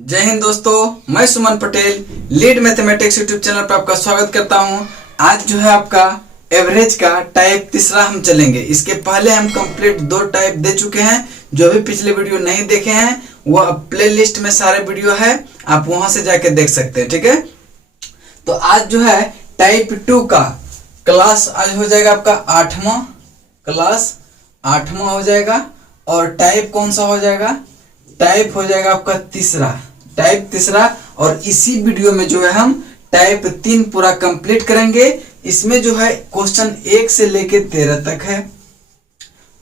जय हिंद दोस्तों, मैं Suman Patel Lead Mathematics YouTube channel पर आपका स्वागत करता हूं। आज जो है आपका एवरेज का टाइप तीसरा हम चलेंगे। इसके पहले हम कंप्लीट 2 टाइप दे चुके हैं। जो भी पिछले वीडियो नहीं देखे हैं वह प्लेलिस्ट में सारे वीडियो है, आप वहां से जाके देख सकते हैं। ठीक है, तो आज जो है टाइप 2 का क्लास आज हो जाएगा आपका 8वां क्लास, 8वां हो जाएगा। और टाइप कौन सा हो जाएगा? टाइप हो जाएगा आपका तीसरा, टाइप तीसरा। और इसी वीडियो में जो है हम टाइप 3 पूरा कंप्लीट करेंगे। इसमें जो है क्वेश्चन 1 से लेके 13 तक है,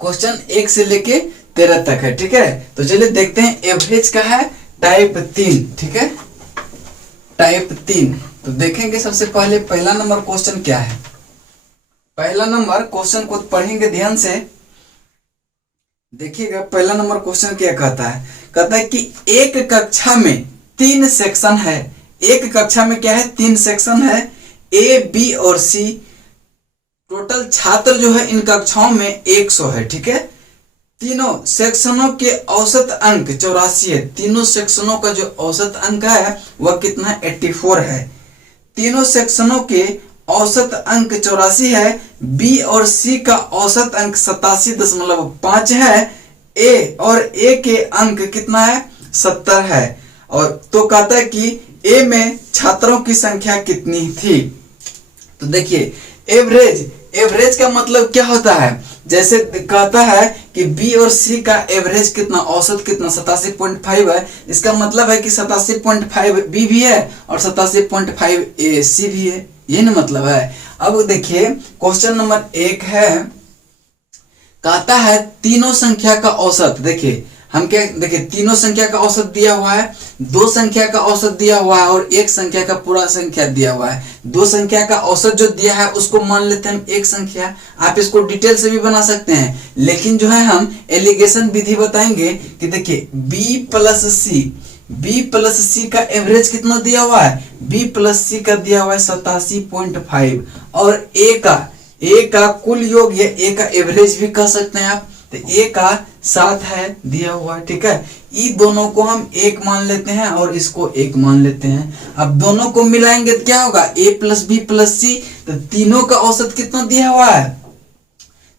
क्वेश्चन 1 से लेके 13 तक है। ठीक है, तो चलिए देखते हैं एवरेज का है टाइप 3। ठीक है, टाइप 3 तो देखेंगे। सबसे पहले पहला नंबर क्वेश्चन क्या है? पहला नंबर क्वेश्चन को पढ़ेंगे ध्यान से, देखिएगा। पहला नंबर क्वेश्चन क्या कहता है? कहता है कि एक कक्षा में 3 सेक्शन है। एक कक्षा में क्या है? 3 सेक्शन है, ए, बी और सी। टोटल छात्र जो है इन कक्षाओं में 100 है। ठीक है, तीनों सेक्शनों के औसत अंक 84 है। तीनों सेक्शनों का जो औसत अंक है वह कितना है? 84 है। तीनों सेक्शनों के औसत अंक 84 है। बी और सी का औसत अंक 87.5 है। ए और ए के अंक कितना है? 70 है। और तो कहता है कि ए में छात्रों की संख्या कितनी थी? तो देखिए एवरेज का मतलब क्या होता है? जैसे कहता है कि बी और सी का एवरेज कितना, औसत कितना 87.5 है। इसका मतलब है कि 87.5 बी भी है और 87.5 ए सी भी है, ये ना मतलब है। अब देखिए क्वेश्चन नंबर 1 है, कहता है तीनों संख्या का औसत। देखिए हम क्या, देखिए तीनों संख्या का औसत दिया हुआ है, 2 संख्या का औसत दिया हुआ है और 1 संख्या का पूरा संख्या दिया हुआ है। 2 संख्या का औसत जो दिया है उसको मान लेते हैं हम 1 संख्या। आप इसको डिटेल से भी बना सकते हैं, लेकिन जो है हम एलिगेशन विधि बताएंगे कि देखिए बी प्लस सी का एवरेज कितना दिया हुआ है? बी प्लस सी का दिया हुआ है 87.5 और ए का कुल योग या ए का एवरेज भी कह सकते हैं आप। तो ए का 7 है दिया हुआ है। ठीक है, ये दोनों को हम 1 मान लेते हैं और इसको 1 मान लेते हैं। अब दोनों को मिलाएंगे तो क्या होगा? ए प्लस बी प्लस सी। तो तीनों का औसत कितना दिया हुआ है?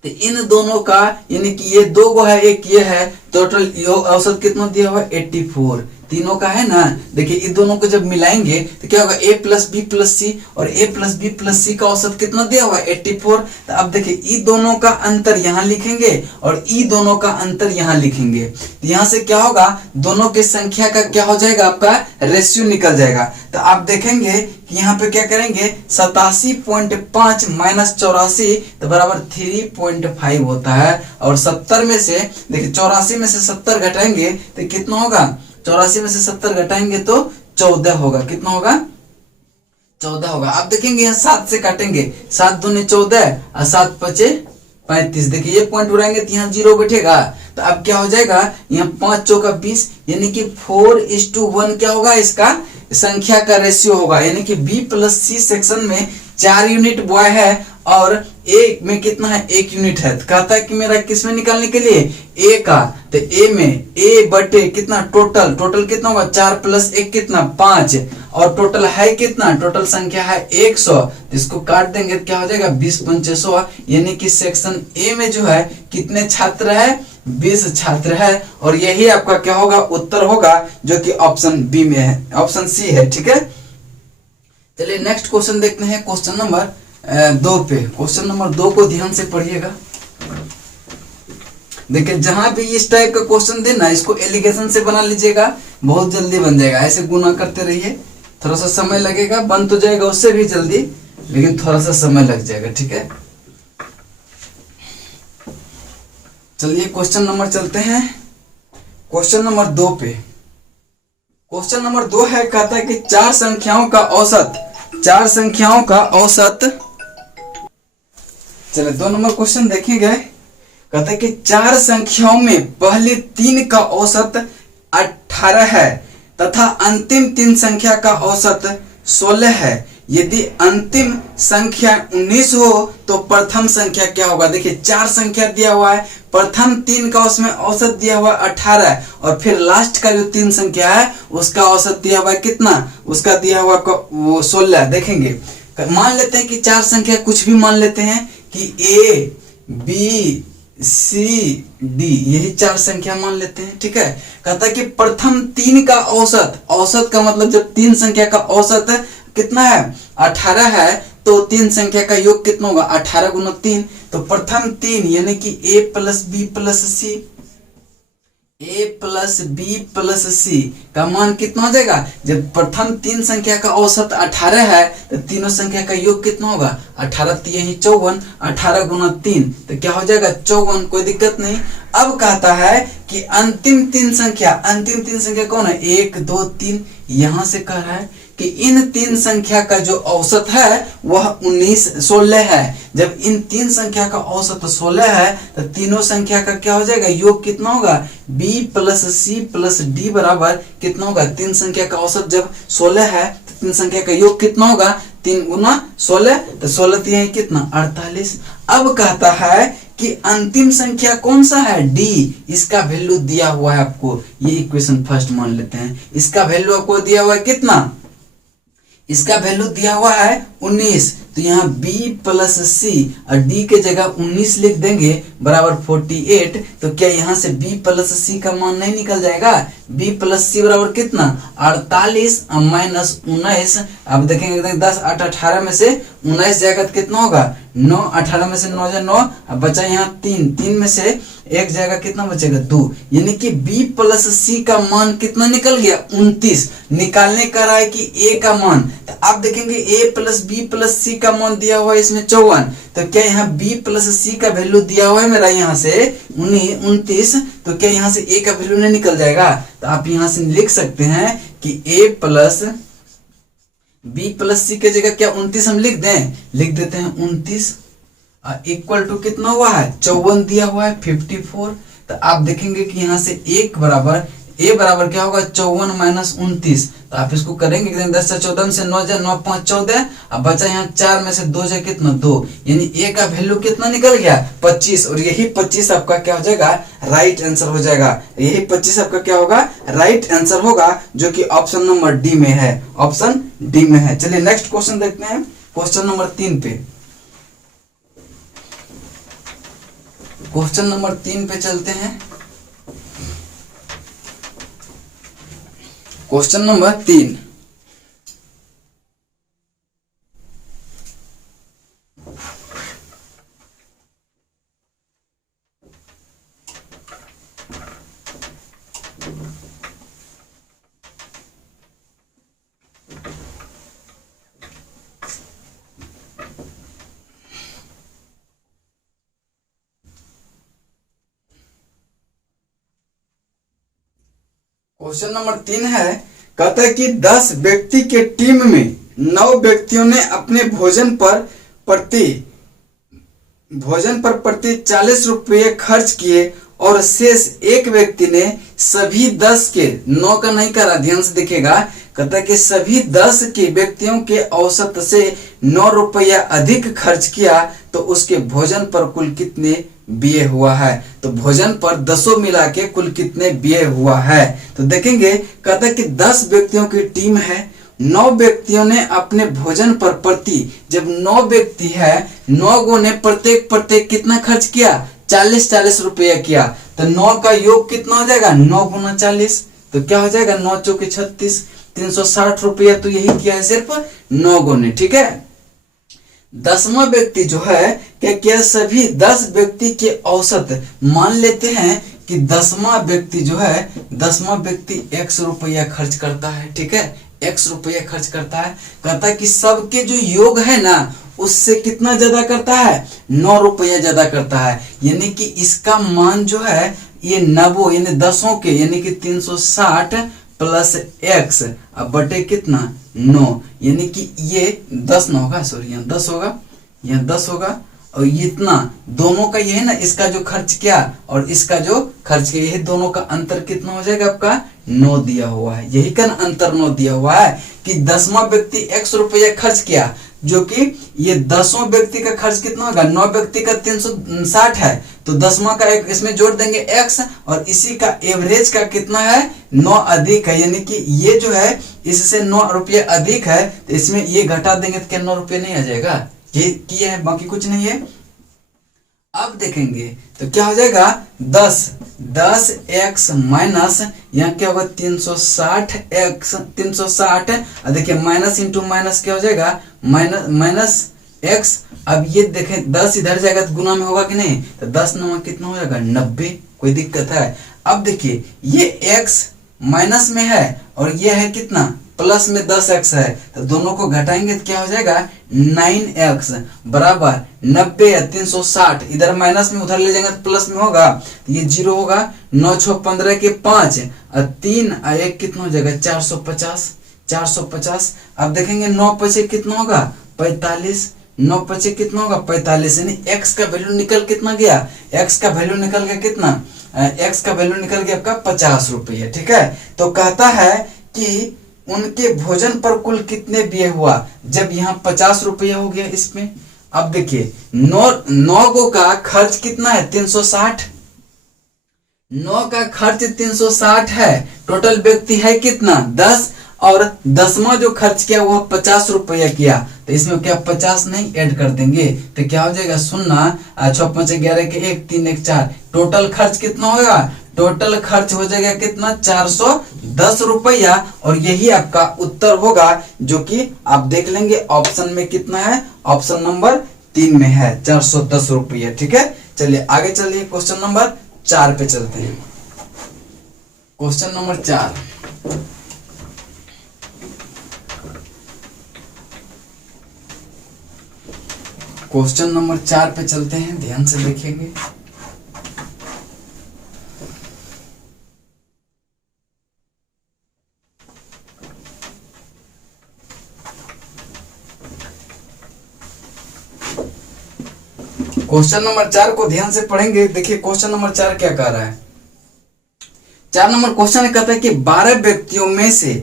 तो इन दोनों का यानी कि ये 2 गो है, एक ये है, टोटल औसत कितना दिया हुआ है? 84 तीनों का है ना। देखिए इन दोनों को जब मिलाएंगे तो क्या होगा? ए प्लस बी प्लस सी, और ए प्लस बी प्लस सी का औसत कितना दिया हुआ है? 84। तो अब देखिए ई दोनों का अंतर यहाँ लिखेंगे और ई दोनों का अंतर यहाँ लिखेंगे। तो यहाँ से क्या होगा? दोनों की संख्या का क्या हो जाएगा? आपका रेशियो निकल जाएगा। तो आप देखेंगे कि यहाँ पे क्या करेंगे? 87.5 माइनस 84 तो बराबर 3.5 होता है। और 70 में से देखिए 84 में से 70 घटाएंगे तो कितना होगा? 84 में से 70 घटाएंगे तो 14 होगा। कितना होगा? 14 होगा। आप देखेंगे यहाँ 7 से काटेंगे, 7 दूनी 14 और 7 पचे 35। देखिए ये पॉइंट उड़ाएंगे तो यहाँ 0 बैठेगा। तो अब क्या हो जाएगा? यहाँ 5 चौका 20 यानी कि 4:1 क्या होगा? इसका संख्या का रेशियो होगा। यानी कि बी प्लस सी सेक्शन में 4 यूनिट बॉय है और ए में कितना है? 1 यूनिट है। तो कहता है कि मेरा किस में निकालने के लिए? ए का। तो ए में ए बटे कितना? टोटल कितना होगा? 4 प्लस 1 कितना? 5। और टोटल है कितना? टोटल संख्या है 100। तो इसको काट देंगे तो क्या हो जाएगा? 20×5 100। यानी कि सेक्शन ए में जो है कितने छात्र है? 20 छात्र है। और यही आपका क्या होगा? उत्तर होगा, जो कि ऑप्शन बी में है, ऑप्शन सी है। ठीक है, चलिए नेक्स्ट क्वेश्चन देखते हैं। क्वेश्चन नंबर 2 पे, क्वेश्चन नंबर 2 को ध्यान से पढ़िएगा। देखिए जहां भी इस टाइप का क्वेश्चन देना, इसको एलिगेशन से बना लीजिएगा, बहुत जल्दी बन जाएगा। ऐसे गुना करते रहिए, थोड़ा सा समय लगेगा, बन तो जाएगा उससे भी जल्दी, लेकिन थोड़ा सा समय लग जाएगा। ठीक है, चलिए क्वेश्चन नंबर चलते हैं। क्वेश्चन नंबर 2 पे, क्वेश्चन नंबर 2 है, कहता है कि 4 संख्याओं का औसत। चलिए 2 नंबर क्वेश्चन देखेंगे। कहता है कि 4 संख्याओं में पहली 3 का औसत 18 है तथा अंतिम 3 संख्या का औसत 16 है। यदि अंतिम संख्या 19 हो तो प्रथम संख्या क्या होगा। देखिए 4 संख्या दिया हुआ है, प्रथम 3 का उसमें औसत दिया हुआ 18 और फिर लास्ट का जो 3 संख्या है उसका औसत दिया हुआ है कितना, उसका दिया हुआ वो 16। देखेंगे मान लेते हैं कि 4 संख्या कुछ भी मान लेते हैं कि ए बी सी डी, यही 4 संख्या मान लेते हैं। ठीक है, कहता है कि प्रथम 3 का औसत, औसत का मतलब जब 3 संख्या का औसत कितना है 18 है तो 3 संख्या का योग कितना होगा 18 गुना 3, तो प्रथम 3 यानी कि a plus B plus C, a plus B plus C का मान कितना हो जाएगा। जब प्रथम 3 संख्या का औसत 18 है तो तीनों संख्या का योग कितना होगा 18 यही 54, 18 गुना 3 तो क्या हो जाएगा 54, कोई दिक्कत नहीं। अब कहता है कि अंतिम 3 संख्या, अंतिम 3 संख्या कौन है 1 2 3, यहां से कह रहा है कि इन 3 संख्या का जो औसत है वह 16 है। जब इन 3 संख्या का औसत 16 है तो तीनों संख्या का क्या हो जाएगा योग कितना होगा b plus C plus D बराबर कितना होगा। 3 संख्या का औसत जब 16 है तो 3 संख्या का योग कितना होगा 3 गुना 16, तो 16 है कितना 48। अब कहता है कि अंतिम संख्या कौन सा है d, इसका वैल्यू दिया हुआ है आपको, ये इक्वेशन फर्स्ट मान लेते हैं। इसका वैल्यू आपको दिया हुआ है कितना, इसका वैल्यू दिया हुआ है 19, तो यहाँ b प्लस सी और d के जगह 19 लिख देंगे बराबर 48, तो क्या यहाँ से b प्लस सी का मान नहीं निकल जाएगा। b प्लस सी बराबर कितना 48 माइनस 19, अब देखेंगे 10 8 18 में से 19 जाएगा तो कितना होगा 9, 18 में से 9 9, अब बचा यहाँ 3 में से 1 जाएगा कितना बचेगा 2, यानी कि b प्लस सी का मान कितना निकल गया 29। निकालने का रहा है कि a का मान, तो आप देखेंगे a plus B plus C का मान दिया हुआ है इसमें 54, तो क्या यहाँ b प्लस सी का वैल्यू दिया हुआ है मेरा यहाँ से 29, तो क्या यहाँ से a का वैल्यू नहीं निकल जाएगा। तो आप यहाँ से लिख सकते हैं कि a plus B plus C के जगह क्या 29 हम लिख दें, लिख देते हैं 29 इक्वल टू कितना हुआ है 54 दिया हुआ है 54। तो आप देखेंगे कि यहाँ से एक बराबर a बराबर क्या होगा 54 माइनस 29, तो आप इसको करेंगे 10 से 14 से 9 जाए 9 5 14, अब बचा यहाँ 4 में से 2 जाए कितना 2, यानी a का वैल्यू कितना निकल गया 25, और यही 25 आपका क्या हो जाएगा राइट आंसर हो जाएगा। यही 25 आपका क्या होगा राइट आंसर होगा, जो कि ऑप्शन नंबर डी में है, ऑप्शन डी में है। चलिए नेक्स्ट क्वेश्चन देखते हैं, क्वेश्चन नंबर 3 पे, क्वेश्चन नंबर 3 पे चलते हैं। क्वेश्चन नंबर 3, क्वेश्चन नंबर 3 है, कहता है कि 10 व्यक्ति के टीम में 9 व्यक्तियों ने अपने भोजन पर प्रति 40 रुपये खर्च किए और शेष एक व्यक्ति ने सभी 10 के 9 का नहीं करा, ध्यान से देखेगा, कहता है कि सभी 10 के व्यक्तियों के औसत से 9 रुपया अधिक खर्च किया तो उसके भोजन पर कुल कितने व्यय हुआ है। तो भोजन पर 10 मिला के कुल कितने व्यय हुआ है। तो देखेंगे कहता है कि 10 व्यक्तियों की टीम है, 9 व्यक्तियों ने अपने भोजन पर प्रति, जब 9 व्यक्ति है 9 गो ने प्रत्येक कितना खर्च किया 40 रुपया किया, तो 9 का योग कितना हो जाएगा 9 गुना 40, तो क्या हो जाएगा 9 चौके 36, 360 रुपया, तो यही किया है सिर्फ 9 गो ने। ठीक है, 10वां व्यक्ति जो है क्या सभी 10 व्यक्ति के औसत मान लेते हैं कि 10वां व्यक्ति जो है 10वां व्यक्ति x रुपया खर्च करता है। ठीक है, x रुपया खर्च करता है, कहता है कि सबके जो योग है ना उससे कितना ज्यादा करता है 9 रुपया ज्यादा करता है, यानी कि इसका मान जो है ये 9 यानी 10 के यानी कि 360 प्लस x अब बटे कितना 9, यानी कि ये 10 न होगा, सॉरी यहाँ 10 होगा, यहाँ 10 होगा और इतना दोनों का ये है ना, इसका जो खर्च किया और इसका जो खर्च किया, ये दोनों का अंतर कितना हो जाएगा आपका 9 दिया हुआ है। यही का अंतर 9 दिया हुआ है कि 10वां व्यक्ति x रुपया खर्च किया, जो कि ये 10वां व्यक्ति का खर्च कितना होगा, 9 व्यक्ति का 360 है, तो 10वां का एक इसमें जोड़ देंगे x, और इसी का एवरेज का कितना है 9 अधिक है, यानी कि ये जो है इससे 9 रुपये अधिक है, तो इसमें ये घटा देंगे तो क्या 9 रुपये नहीं आ जाएगा, ये किया है, बाकी कुछ नहीं है। अब देखेंगे तो क्या हो जाएगा 10x माइनस यहाँ क्या होगा 360x 360, और देखिए माइनस इंटू माइनस क्या हो जाएगा माइनस x। अब ये देखें 10 इधर जाएगा तो गुना में होगा कि नहीं, तो 10 नवा कितना हो जाएगा 90, कोई दिक्कत है। अब देखिए ये x माइनस में है और ये है कितना प्लस में 10x है, तो दोनों को घटाएंगे तो क्या हो जाएगा 9x बराबर 90 है 360, इधर माइनस में उधर ले जाएंगे तो प्लस में होगा, तो ये 0 होगा, 9 6 15 के 5 और 3 और 1 कितना हो जाएगा 450। अब देखेंगे 9 पचे कितना होगा 45, 9 पचे कितना होगा 45, यानी x का वैल्यू निकल कितना गया, x का वैल्यू निकल गया कितना, x का वैल्यू निकल गया आपका 50 रुपये। ठीक है, तो कहता है कि उनके भोजन पर कुल कितने व्यय हुआ, जब यहाँ 50 रुपया हो गया इसमें। अब देखिए 9 गो का खर्च कितना है 360, 9 का खर्च 360 है, टोटल व्यक्ति है कितना 10, और 10वां जो खर्च किया वह 50 रुपया किया, तो इसमें क्या 50 नहीं ऐड कर देंगे तो क्या हो जाएगा 0 6 5 11 के 1 3 1 4, टोटल खर्च कितना होगा, टोटल खर्च हो जाएगा कितना 410 रुपया, और यही आपका उत्तर होगा, जो कि आप देख लेंगे ऑप्शन में कितना है, ऑप्शन नंबर 3 में है 410 रुपया। ठीक है, चलिए आगे चलिए क्वेश्चन नंबर 4 पे चलते हैं। क्वेश्चन नंबर 4, क्वेश्चन नंबर 4 पे चलते हैं, ध्यान से देखेंगे। क्वेश्चन नंबर 4 को ध्यान से पढ़ेंगे। देखिए क्वेश्चन नंबर 4 क्या कह रहा है, 4 नंबर क्वेश्चन कहता है कि 12 व्यक्तियों में से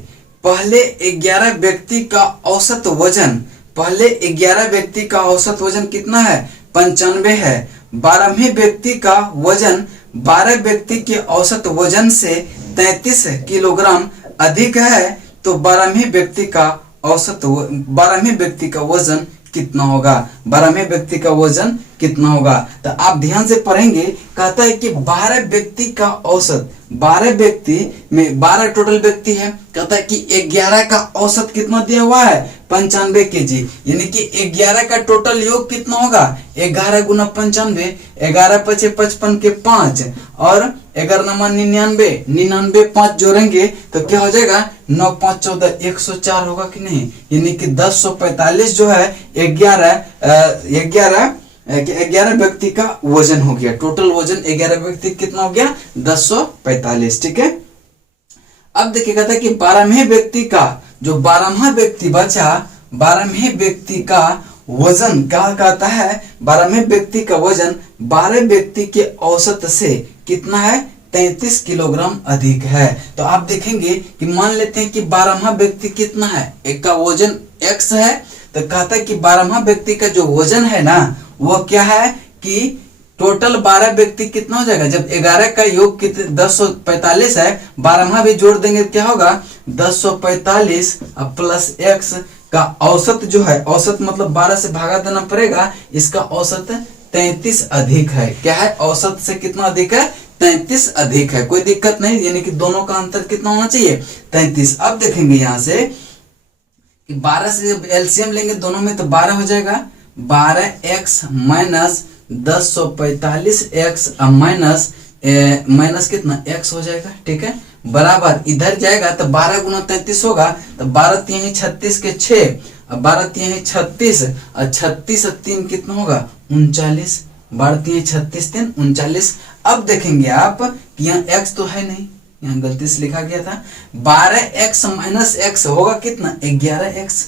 पहले 11 व्यक्ति का औसत वजन, पहले 11 व्यक्ति का औसत वजन कितना है 95 है, 12वें व्यक्ति का वजन 12 व्यक्ति के औसत वजन से 33 किलोग्राम अधिक है, तो 12वें व्यक्ति का औसत 12वें व्यक्ति का वजन कितना होगा, 12वें व्यक्ति का वजन कितना होगा। तो आप ध्यान से पढ़ेंगे, कहता है कि 12 व्यक्ति का औसत, 12 व्यक्ति में 12 टोटल व्यक्ति है, कहता है कि 11 का औसत कितना दिया हुआ है 95 केजी, यानी कि 11 का टोटल योग कितना होगा 11 गुना 95, 11 पचे 55 के 5 और 11 नमा 99, 99 5 जोड़ेंगे तो क्या हो जाएगा 9 5 14 104 होगा कि नहीं, यानी कि 1045 जो है 11 व्यक्ति का वजन हो गया, टोटल वजन 11 व्यक्ति कितना हो गया 1045। ठीक है, अब देखिए कहता है कि 12वें व्यक्ति का जो 12वां व्यक्ति बचा, 12वें व्यक्ति का वजन क्या कहता है, 12वें व्यक्ति का वजन 12 व्यक्ति के औसत से कितना है 33 किलोग्राम अधिक है। तो आप देखेंगे कि मान लेते हैं कि 12वां व्यक्ति कितना है, एक का वजन x है, तो कहता है कि 12वां व्यक्ति का जो वजन है ना वो क्या है कि टोटल 12 व्यक्ति कितना हो जाएगा, जब 11 का योग कितने 1045 है, 12वां भी जोड़ देंगे क्या होगा 1045 प्लस x का औसत जो है, औसत मतलब 12 से भागा देना पड़ेगा, इसका औसत 33 अधिक है, क्या है औसत से कितना अधिक है 33 अधिक है, कोई दिक्कत नहीं, यानी कि दोनों का अंतर कितना होना चाहिए 33। अब देखेंगे यहाँ से कि 12 से जब एलसीएम लेंगे दोनों में तो 12 हो जाएगा, 12x minus 1045x minus minus कितना x हो जाएगा। ठीक है, बराबर इधर जाएगा तो 12 गुना 33 होगा, तो 12 3 36 के 6, 12 3 36 और 36 और 3 कितना होगा 39, 12 3 36 3 39। अब देखेंगे आप कि यहाँ x तो है नहीं, यहाँ गलती से लिखा गया था, 12x माइनस x होगा कितना 11x,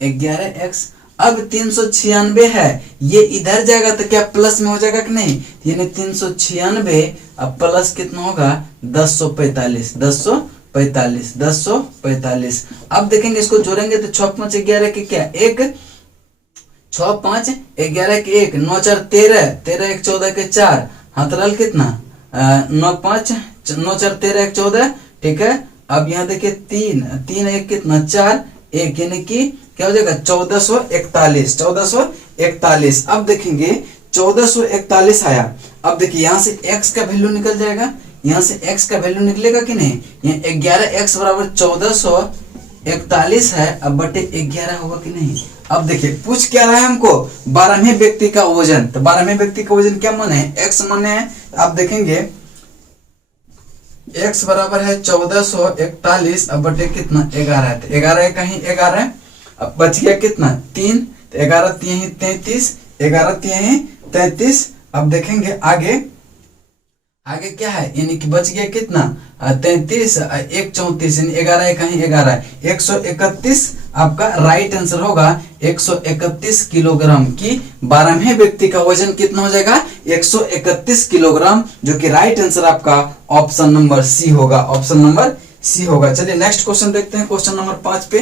11x अब 396 है, ये इधर जाएगा तो क्या प्लस में हो जाएगा कि नहीं, यानी 396 अब प्लस कितना होगा 1045, 1045, 1045। अब देखेंगे इसको जोड़ेंगे तो 6 5 11 के क्या एक, 6 5 11 के एक, 9 4 13, 13 1 14 के 4, हाथ रल कितना 9 5 9 4 13 1 14, ठीक है। अब यहाँ देखिए 3 3 1 कितना 4 1, यानी कि क्या हो जाएगा 1441, 1441। अब देखेंगे 1441 आया। अब देखिए यहाँ से x का वैल्यू निकल जाएगा, यहाँ से x का वैल्यू निकलेगा कि नहीं, यहाँ 11x बराबर 1441 है, अब बटे 11 होगा कि नहीं। अब देखिए पूछ क्या रहा है हमको 12वें व्यक्ति का वजन, तो 12वें व्यक्ति का वजन क्या माने है, x माने है। आप देखेंगे x बराबर है 1441, अब बटे कितना 11 है, तो 11 कहीं 11, अब बच गया कितना 3, तो 11 3 33, 11 3 33। अब देखेंगे आगे, आगे क्या है, यानी कि बच गया कितना 33, 1 34, यानी 11 कहीं 11, 131 आपका राइट आंसर होगा 131 किलोग्राम की 12वें व्यक्ति का वजन कितना हो जाएगा 131 किलोग्राम, जो कि राइट आंसर आपका ऑप्शन नंबर सी होगा, ऑप्शन नंबर सी होगा। चलिए नेक्स्ट क्वेश्चन देखते हैं, क्वेश्चन नंबर 5 पे।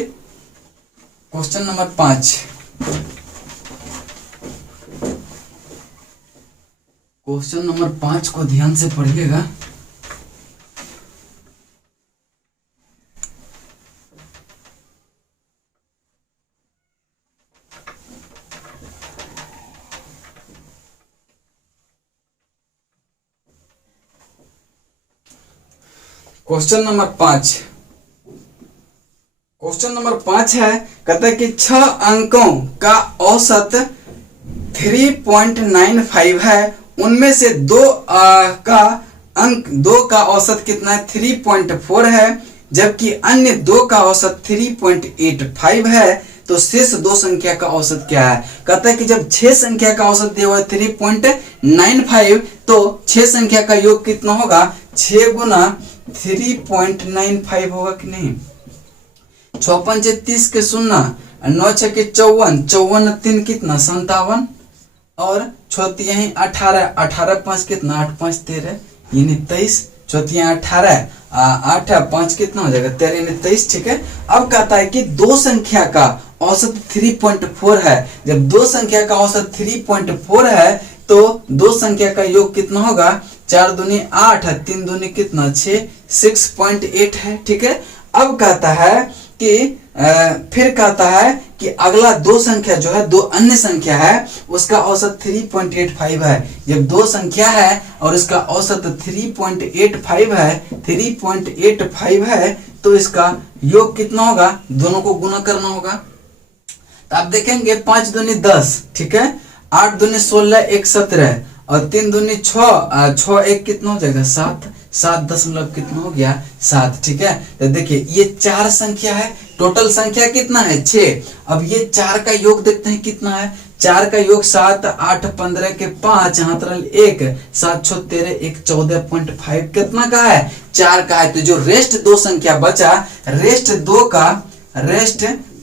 क्वेश्चन नंबर 5, क्वेश्चन नंबर 5 को ध्यान से पढ़िएगा। क्वेश्चन नंबर 5, क्वेश्चन नंबर 5 है, कहता है कि 6 अंकों का औसत 3.95 है, उनमें से दो का औसत कितना है 3.4 है, जबकि अन्य दो का औसत 3.85 है, तो शेष दो संख्या का औसत क्या है। कहता है कि जब 6 संख्या का औसत दिया हुआ है 3.95, तो 6 संख्या का योग कितना होगा 6 गुना 3.95 होगा कि नहीं। 6 5 30 के 0, 9 6 के 54, 54 3 कितना 57, और चौथी यही 18, 18 5 कितना 8 5 13, यानी 23, चौथी 18, 8 5 कितना हो जाएगा 13, यानी 23, ठीक है। अब कहता है कि दो संख्या का औसत 3.4 है, जब दो संख्या का औसत 3.4 है, तो दो संख्या का योग कितना होगा 4 दूनी 8, 3 दूनी कितना 6, 6.8 है, ठीक है। अब कहता है कि फिर कहता है कि अगला दो संख्या जो है, दो अन्य संख्या है, उसका औसत 3.85 है। जब दो संख्या है और इसका औसत 3.85 है, 3.85 है, तो इसका योग कितना होगा, दोनों को गुना करना होगा। तो आप देखेंगे 5 दूनी 10, ठीक है, 8 दूनी 16, 1 17, और 3 दूनी 6, 6 1 कितना हो जाएगा 7, 7 दशमलव कितना हो गया 7, ठीक है। तो देखिए ये 4 संख्या है, टोटल संख्या कितना है 6। अब ये 4 का योग देखते हैं कितना है, 4 का योग 7 8 15 के 5, हाथ रल 1, 7 6 13, 1 14.5 कितना का है 4 का है। तो जो रेस्ट दो संख्या बचा, रेस्ट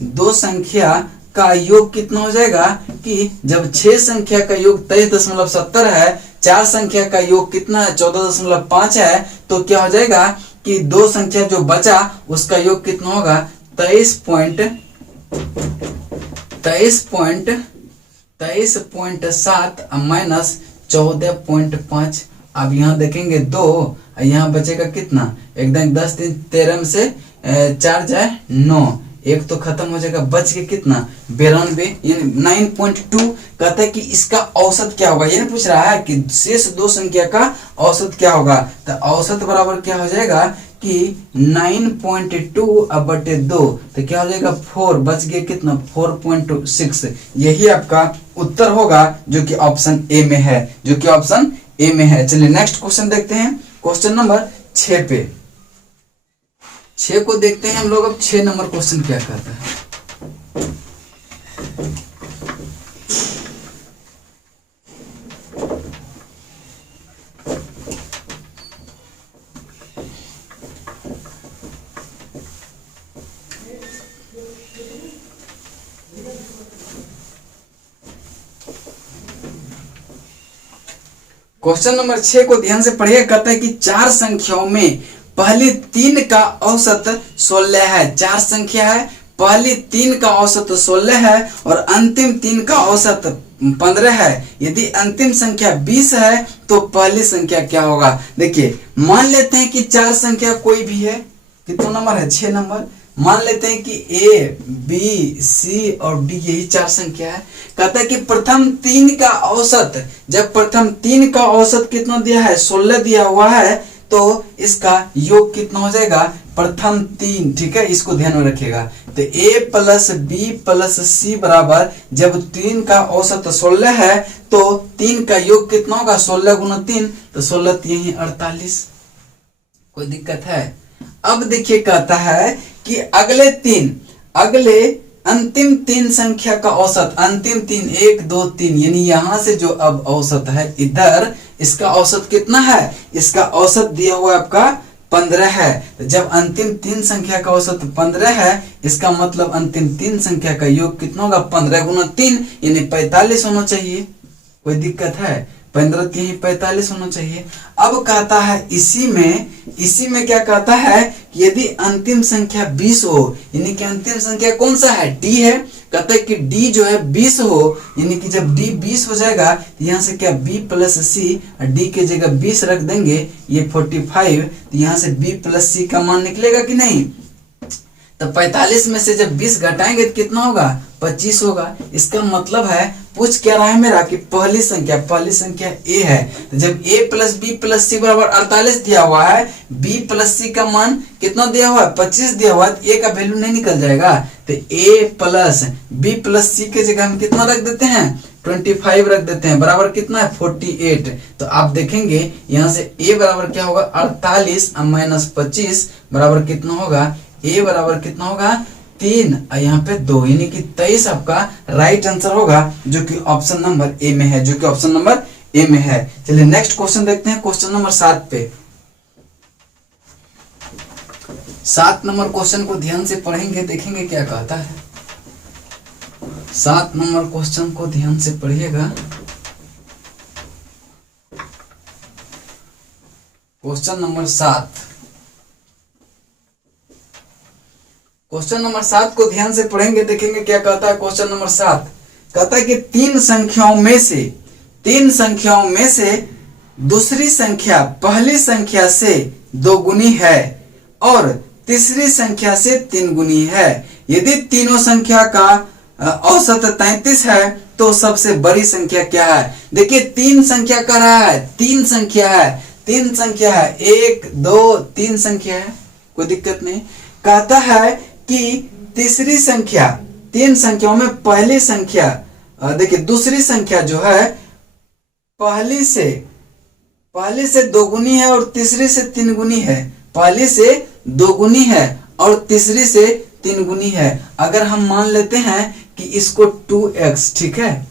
दो संख्या का योग कितना हो जाएगा कि जब 6 संख्या का योग 23.70 है, 4 संख्या का योग कितना है 14.5 है, तो क्या हो जाएगा कि दो संख्या जो बचा उसका योग कितना होगा 23.7 माइनस 14.5। अब यहाँ देखेंगे 2, यहाँ बचेगा कितना, एकदम 10 3 13 में से 4 जाए 9, एक तो खत्म हो जाएगा, बच के कितना 92, यानी 9.2। कहता है कि इसका औसत क्या होगा, ये पूछ रहा है कि शेष दो संख्या का औसत क्या होगा। तो औसत बराबर क्या हो जाएगा कि 9.2 अब बटे 2, तो क्या हो जाएगा 4, बच गया कितना 4.6। यही आपका उत्तर होगा जो कि ऑप्शन ए में है, जो कि ऑप्शन ए में है। चलिए नेक्स्ट क्वेश्चन देखते हैं, क्वेश्चन नंबर 6 पे। 6 को देखते हैं हम लोग। अब 6 नंबर क्वेश्चन क्या कहता है। क्वेश्चन नंबर 6 को ध्यान से पढ़िए। कहता है कि चार संख्याओं में पहली तीन का औसत 16 है। चार संख्या है, पहली तीन का औसत 16 है और अंतिम तीन का औसत 15 है। यदि अंतिम संख्या 20 है तो पहली संख्या क्या होगा? देखिए, मान लेते हैं कि चार संख्या कोई भी है। कितना नंबर है? 6 नंबर। मान लेते हैं कि ए, बी, सी और डी यही चार संख्या है। कहता है कि प्रथम तीन का औसत, जब प्रथम तीन का औसत कितना दिया है? 16 दिया हुआ है, तो इसका योग कितना हो जाएगा? प्रथम तीन। ठीक है, इसको ध्यान में रखिएगा। तो a प्लस बी प्लस सी बराबर, जब तीन का औसत 16 है तो तीन का योग कितना होगा? 16 गुना 3, तो 16 यही 48। कोई दिक्कत है? अब देखिए, कहता है कि अगले अंतिम तीन संख्या का औसत, अंतिम तीन 1 2 3, यानी यहां से जो अब औसत है इधर, इसका औसत कितना है? इसका औसत दिया हुआ आपका 15 है। तो जब अंतिम तीन संख्या का औसत 15 है, इसका मतलब अंतिम तीन संख्या का योग कितना होगा? 15 गुना 3 यानी 45 होना चाहिए। कोई दिक्कत है? 15 यही 45 होना चाहिए। अब कहता है इसी में क्या कहता है कि यदि अंतिम संख्या 20 हो, यानी कि अंतिम संख्या कौन सा है? डी है। कहता है कि डी जो है 20 हो, यानी कि जब डी 20 हो जाएगा तो यहाँ से क्या बी प्लस सी, डी के जगह 20 रख देंगे, ये 45, तो यहाँ से बी प्लस सी का मान निकलेगा कि नहीं? तो 45 में से जब 20 घटाएंगे तो कितना होगा? 25 होगा। इसका मतलब है, पूछ क्या रहा है मेरा कि पहली संख्या a है। तो जब a प्लस बी प्लस सी बराबर 48 दिया हुआ है, b प्लस सी का मान कितना दिया हुआ है? 25 दिया हुआ है, तो a का वैल्यू नहीं निकल जाएगा। तो a plus B plus C के जगह हम कितना रख देते हैं? 25 रख देते हैं, बराबर कितना है? 48। तो आप देखेंगे यहाँ से a बराबर क्या होगा? 48 माइनस 25 बराबर कितना होगा? a बराबर कितना होगा? 3 और यहाँ पे 2, यानी कि 23 आपका राइट आंसर होगा, जो कि ऑप्शन नंबर ए में है, चलिए नेक्स्ट क्वेश्चन देखते हैं। क्वेश्चन नंबर 7 पे, 7 नंबर क्वेश्चन को ध्यान से पढ़ेंगे, देखेंगे क्या कहता है। 7 नंबर क्वेश्चन को ध्यान से पढ़िएगा। क्वेश्चन नंबर 7 को ध्यान से पढ़ेंगे, देखेंगे क्या कहता है। क्वेश्चन नंबर 7 कहता है कि तीन संख्याओं में से दूसरी संख्या पहली संख्या से 2 गुनी है और तीसरी संख्या से 3 गुनी है। यदि तीनों संख्या का औसत 33 है तो सबसे बड़ी संख्या क्या है? देखिए, तीन संख्या का रहा है, तीन संख्या है, 1 2 3 संख्या है, कोई दिक्कत नहीं। कहता है कि तीसरी संख्या, तीन संख्याओं में पहली संख्या, देखिए दूसरी संख्या जो है पहली से 2 गुनी है और तीसरी से 3 गुनी है। पहली से 2 गुनी है और तीसरी से 3 गुनी है। अगर हम मान लेते हैं कि इसको 2x, ठीक है,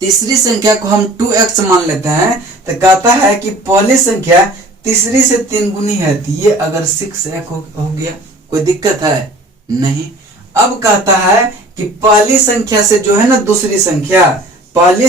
तीसरी संख्या को हम 2x मान लेते हैं, तो कहता है कि पहली संख्या तीसरी से 3 गुनी है, तो ये अगर 6x हो गया, कोई दिक्कत है? नहीं। अब कहता है कि पहली संख्या से जो है ना दूसरी संख्या पहली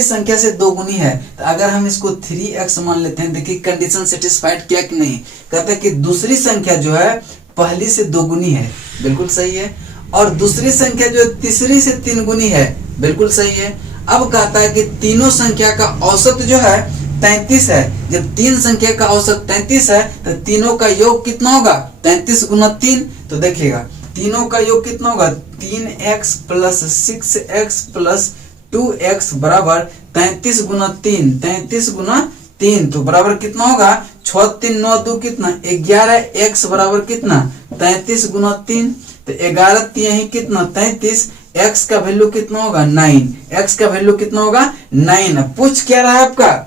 संख्या से 2 गुनी है, तो अगर हम इसको 3x मान लेते हैं, देखिए कंडीशन सेटिस्फाइड किया कि नहीं। कहता है कि दूसरी संख्या जो है पहली से 2 गुनी है, बिल्कुल सही है, और दूसरी संख्या जो है तीसरी से 3 गुनी है, बिल्कुल सही है। अब कहता है कि तीनों संख्या का औसत जो है 33 है। जब तीन संख्या का औसत 33 है तो तीनों का योग कितना होगा? 33 गुना 3। तो देखिएगा तीनों का योग कितना होगा? 3x plus 6x plus 2x बराबर 33 गुना 3, 33 गुना 3, तो बराबर कितना होगा? 6 3 9 2 कितना? 11। x बराबर कितना? 33 गुना 3, तो 11 यही कितना? 33। x का वैल्यू कितना होगा? 9। x का वैल्यू कितना होगा? 9। पूछ क्या रहा है आपका?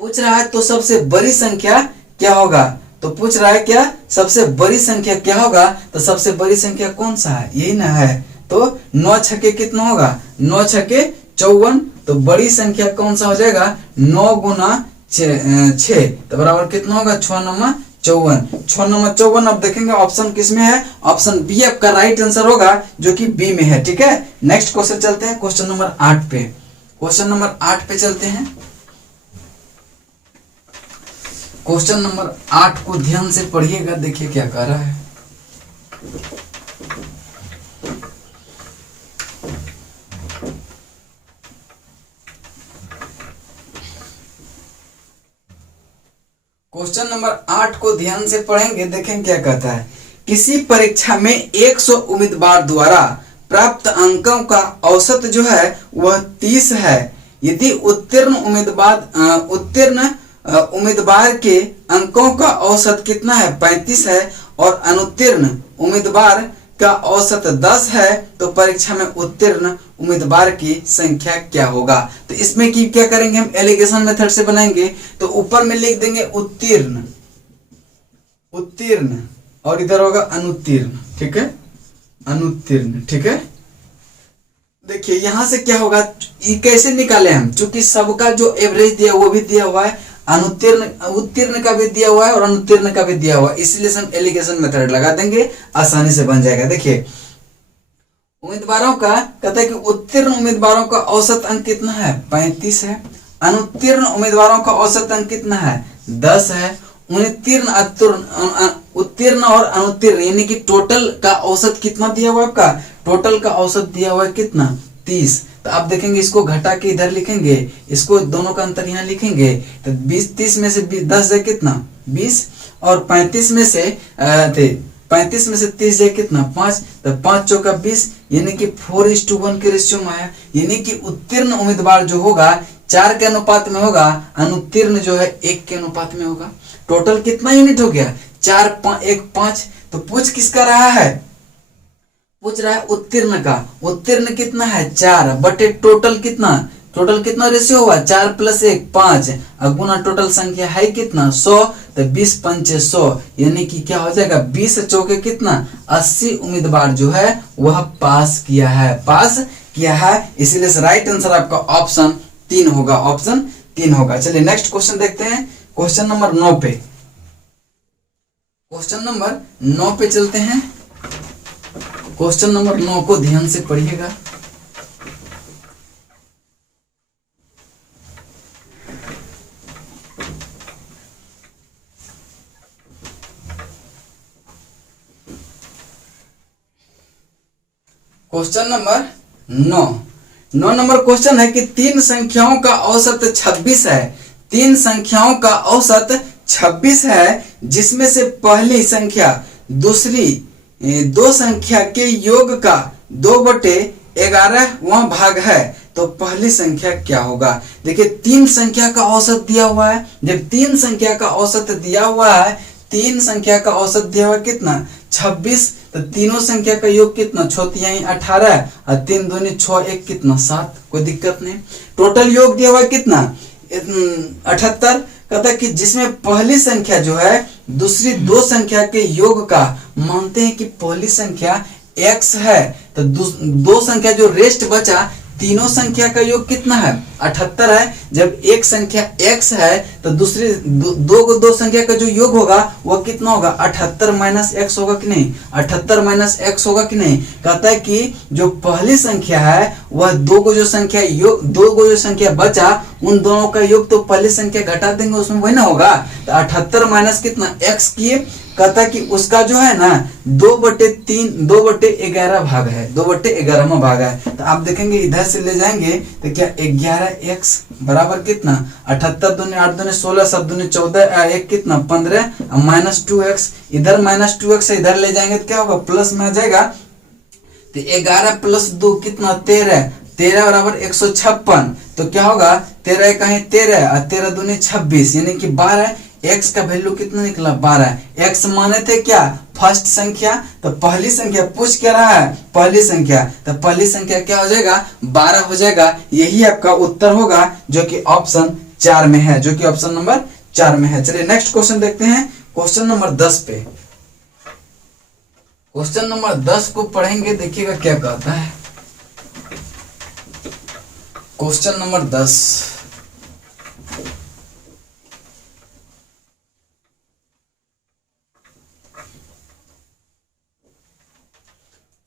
पूछ रहा है तो सबसे बड़ी संख्या क्या होगा? तो पूछ रहा है क्या सबसे बड़ी संख्या क्या होगा? तो सबसे बड़ी संख्या कौन सा है? यही ना है। तो 9 छके कितना होगा? 9 छके 54, तो बड़ी संख्या कौन सा हो जाएगा? 9 गुना 6, तो बराबर कितना होगा? 6 9 54। 6 नंबर 54। अब देखेंगे ऑप्शन किस में है, ऑप्शन बी आपका राइट आंसर होगा, जो कि बी में है। ठीक है, नेक्स्ट क्वेश्चन चलते हैं क्वेश्चन नंबर 8 पे। क्वेश्चन नंबर 8 पे चलते हैं। क्वेश्चन नंबर 8 को ध्यान से पढ़िएगा, देखिए क्या कह रहा है। क्वेश्चन नंबर 8 को ध्यान से पढ़ेंगे, देखें क्या कहता है। किसी परीक्षा में 100 उम्मीदवार द्वारा प्राप्त अंकों का औसत जो है वह 30 है। यदि उत्तीर्ण उम्मीदवार के अंकों का औसत कितना है, 35 है, और अनुत्तीर्ण उम्मीदवार का औसत 10 है, तो परीक्षा में उत्तीर्ण उम्मीदवार की संख्या क्या होगा। तो इसमें की क्या करेंगे हम, एलिगेशन मेथड से बनाएंगे। तो ऊपर में लिख देंगे उत्तीर्ण, उत्तीर्ण, और इधर होगा अनुत्तीर्ण। ठीक है, अनुत्तीर्ण। ठीक है, देखिए यहां से क्या होगा, ये कैसे निकाले हम, चूंकि सबका जो एवरेज दिया वो भी दिया हुआ है, अनुत्तीर्ण उत्तीर्ण का भी दिया हुआ है और अनुत्तीर्ण का भी दिया हुआ है, इसलिए हम एलिगेशन मेथड लगा देंगे, आसानी से बन जाएगा। देखिए उम्मीदवारों का कहता है कि उत्तीर्ण उम्मीदवारों का औसत अंक कितना है, 35 है। अनुत्तीर्ण उम्मीदवारों का औसत अंक कितना है, 10 है। उत्तीर्ण और अनुत्तीर्ण यानी कि टोटल का औसत कितना दिया हुआ है आपका, टोटल का औसत दिया हुआ है कितना, 30। तो आप देखेंगे इसको घटा के इधर लिखेंगे, इसको दोनों का अंतर यहाँ लिखेंगे। तो 20, 30 में से 10 जाए कितना, 20, और 35 में से 30 जाए कितना, 5। तो 5 चौका 20, यानी कि 4:1 के रेशियो में आया। यानी कि उत्तीर्ण उम्मीदवार जो होगा 4 के अनुपात में होगा, अनुत्तीर्ण जो है 1 के अनुपात में होगा। टोटल कितना यूनिट हो गया, 4, 5, 1, 5। तो पूछ किसका रहा है, पूछ रहा है उत्तीर्ण का। उत्तीर्ण कितना है, 4 बटे टोटल कितना, टोटल कितना रेशियो हुआ, 4 + 1 5, गुना टोटल संख्या है कितना, 100। तो 20 पंचे 100, यानी कि क्या हो जाएगा, 20 चौके कितना, 80 उम्मीदवार जो है वह पास किया है, पास किया है। इसीलिए राइट आंसर आपका ऑप्शन 3 होगा, ऑप्शन 3 होगा। चलिए नेक्स्ट क्वेश्चन देखते हैं, क्वेश्चन नंबर 9 पे। क्वेश्चन नंबर 9 पे चलते हैं। क्वेश्चन नंबर 9 को ध्यान से पढ़िएगा। क्वेश्चन नंबर 9 नंबर क्वेश्चन है कि 3 संख्याओं का औसत 26 है। 3 संख्याओं का औसत 26 है, जिसमें से पहली संख्या दूसरी 2 संख्या के योग का 2/11वां भाग है, तो पहली संख्या क्या होगा। देखिए 3 संख्या का औसत दिया हुआ है। जब 3 संख्या का औसत दिया हुआ है, 3 संख्या का औसत दिया हुआ कितना, 26। तो तीनों संख्या का योग कितना, 6×3 18, और 3 दूनी 6, 1 कितना, 7। कोई दिक्कत नहीं। टोटल योग दिया हुआ है कितना, 78। कहता कि जिसमें पहली संख्या जो है दूसरी 2 संख्या के योग का, मानते हैं कि पहली संख्या x है, तो 2 संख्या जो रेस्ट बचा, तीनों संख्या का योग कितना है, 78 है। जब एक संख्या x है, तो दूसरी 2 संख्या का जो योग होगा वह कितना होगा, 78 - x होगा कि नहीं, 78 - x होगा कि नहीं। कहता है कि जो पहली संख्या है वह 2 जो संख्या बचा, उन दोनों का योग तो पहली संख्या घटा देंगे, उसमें वही ना होगा। तो 78 माइनस कितना, x किए। कहता कि उसका जो है ना 2/11 भाग है, 2/11वां भाग है। तो आप देखेंगे इधर से ले जाएंगे तो क्या 11x बराबर कितना, 78 दूनी 8 दूनी 16, 7 दूनी 14, 1 कितना 15, -2x। इधर -2x से इधर ले जाएंगे तो क्या होगा, प्लस में आ जाएगा। तो 11 + 2 कितना, 13, 13 बराबर 156। तो क्या होगा, 13 कहीं 13, और 13 दूनी 26, यानी कि 12। x का वैल्यू कितना निकला, 12। x माने थे क्या, फर्स्ट संख्या। तो पहली संख्या पूछ क्या रहा है, पहली संख्या। तो पहली संख्या क्या हो जाएगा, 12 हो जाएगा। यही आपका उत्तर होगा, जो कि ऑप्शन 4 में है, जो कि ऑप्शन नंबर 4 में है। चलिए नेक्स्ट क्वेश्चन देखते हैं, क्वेश्चन नंबर 10 पे। क्वेश्चन नंबर 10 को पढ़ेंगे, देखिएगा क्या कहता है। Question number 10,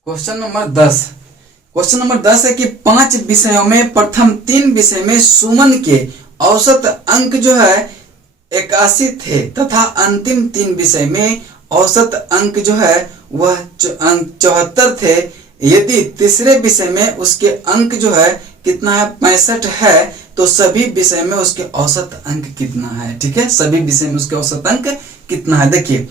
question number 10। Question number 10 है कि 5 विषयों में प्रथम 3 विषय में सुमन के औसत अंक जो है 81 थे तथा अंतिम 3 विषय में औसत अंक जो है वह 74 थे। यदि तीसरे विषय में उसके अंक जो है कितना है 65 है तो सभी विषय में उसके औसत अंक कितना है। ठीक है, सभी विषय में उसके औसत अंक कितना है। देखिए